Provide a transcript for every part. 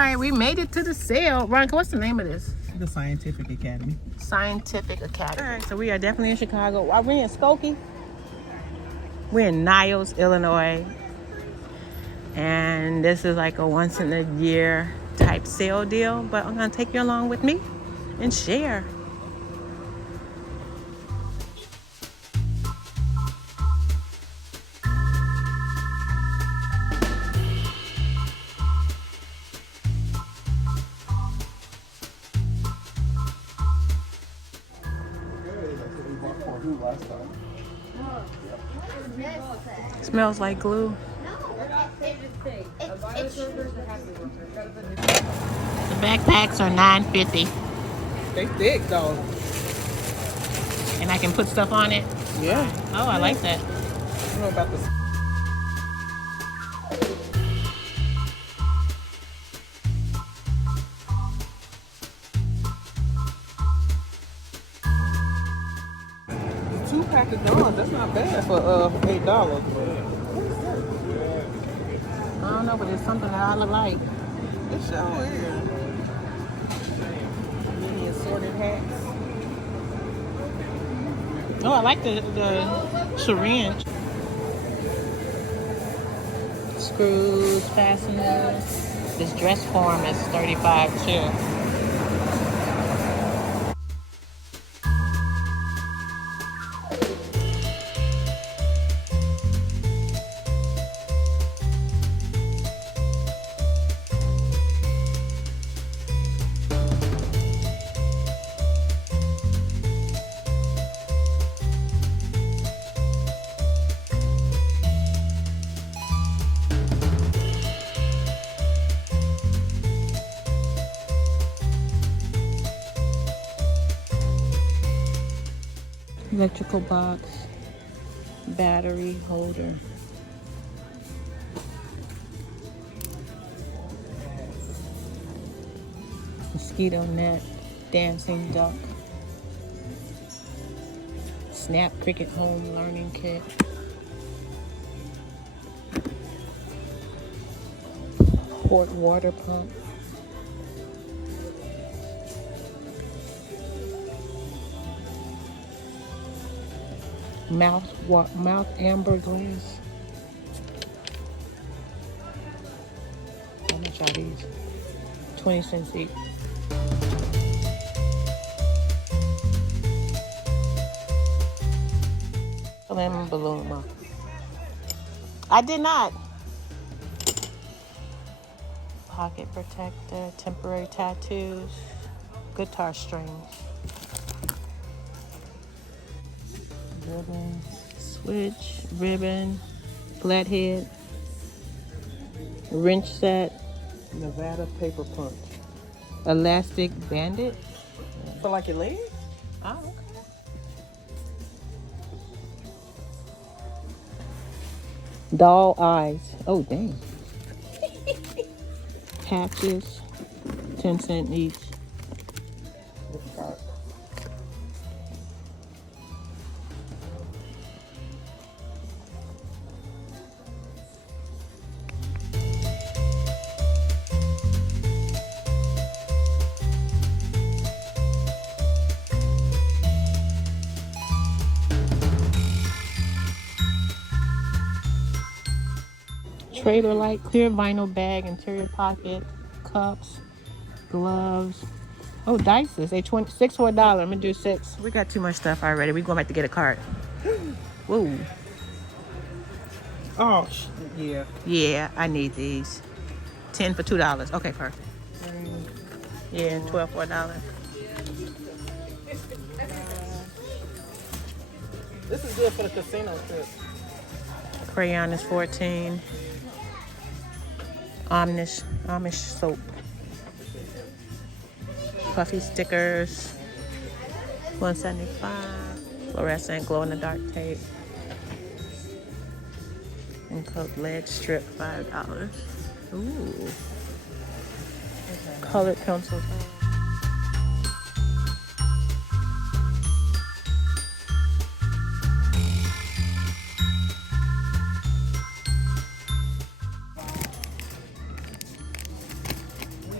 right, we made it to the sale. Veronica, what's the name of this? The Scientific Academy. Scientific Academy. All right, so we are definitely in Chicago. Are we in Skokie? We're in Niles, Illinois. And this is like a once in a year type sale deal, but I'm gonna take you along with me and share. Smells like glue. The backpacks are $9.50. They thick though. And I can put stuff on it. Yeah. Oh, I like that. I don't know about this. Two-pack of guns, that's not bad for $8. I don't know, but it's something that I look like. It sure is. Many assorted hats. Oh, I like the syringe. Screws, fasteners. This dress form is $35 too. Electrical box, battery holder. Mosquito net, dancing duck. Snap Cricket home learning kit. Quart water pump. Mouth amber glass. How much are these? 20 cents each. Lemon balloon muff. I did not. Pocket protector, temporary tattoos, guitar strings. Ribbon, switch, ribbon, flathead, wrench set, Nevada paper punch. elastic bandit. For like your leg? Oh, okay. Doll eyes. Oh, dang. Patches, 10 cents each. Trailer light, clear vinyl bag, interior pocket, cups, gloves. Oh, dices. They 6 for $1. I'm gonna do 6. We got too much stuff already. We're going back to get a cart. Whoa. Oh, yeah. Yeah, I need these. 10 for $2. Okay, perfect. Yeah, and 12 for $1. This is good for the casino trip. Crayon is 14. Amish soap. Puffy stickers, $1.75. Fluorescent glow in the dark tape. And Coke lead strip, $5. Ooh. Colored pencils.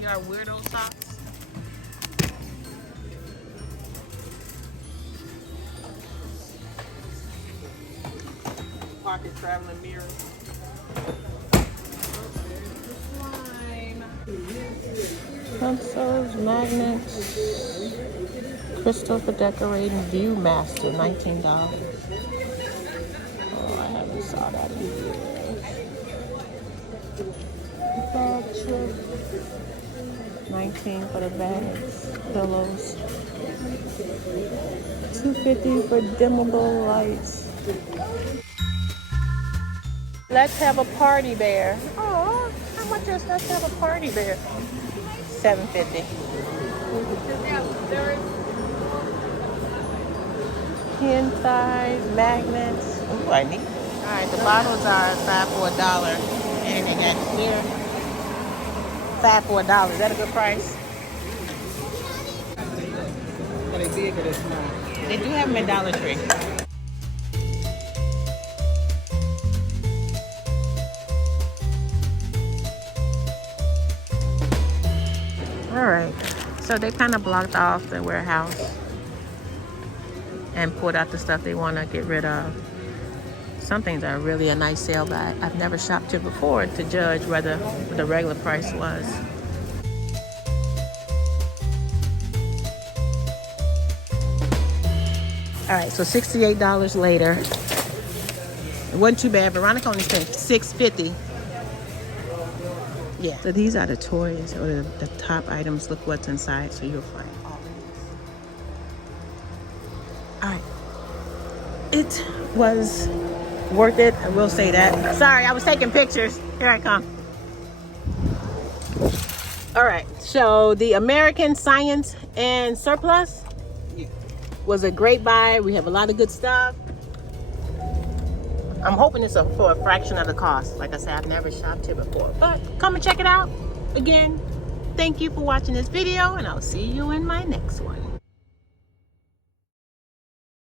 Backyard Weirdo socks. Pocket traveling mirror. Pencils, magnets, crystal for decorating, Viewmaster, $19. Oh, I haven't saw that in years. Bag trip, 19 for the bags, pillows, $2.50 for dimmable lights. Let's have a party bear. Oh, how much is let's have a party bear? $7.50. Pen size, magnets. Oh, I need. All right, the bottles are 5 for $1, and they got clear 5 for $1. Is that a good price? Are they big or they small? They do have them at Dollar Tree. All right, so they kind of blocked off the warehouse and pulled out the stuff they want to get rid of. Some things are really a nice sale, but I've never shopped here before to judge whether what the regular price was. All right, so $68 later. It wasn't too bad. Veronica only spent $6.50. Yeah. So these are the toys or the top items. Look what's inside, so you'll find all of these. All right. It was worth it. I will say that. Sorry, I was taking pictures. Here I come. All right. So the American Science and Surplus was a great buy. We have a lot of good stuff. I'm hoping it's for a fraction of the cost. Like I said, I've never shopped here before, but come and check it out. Again, thank you for watching this video, and I'll see you in my next one.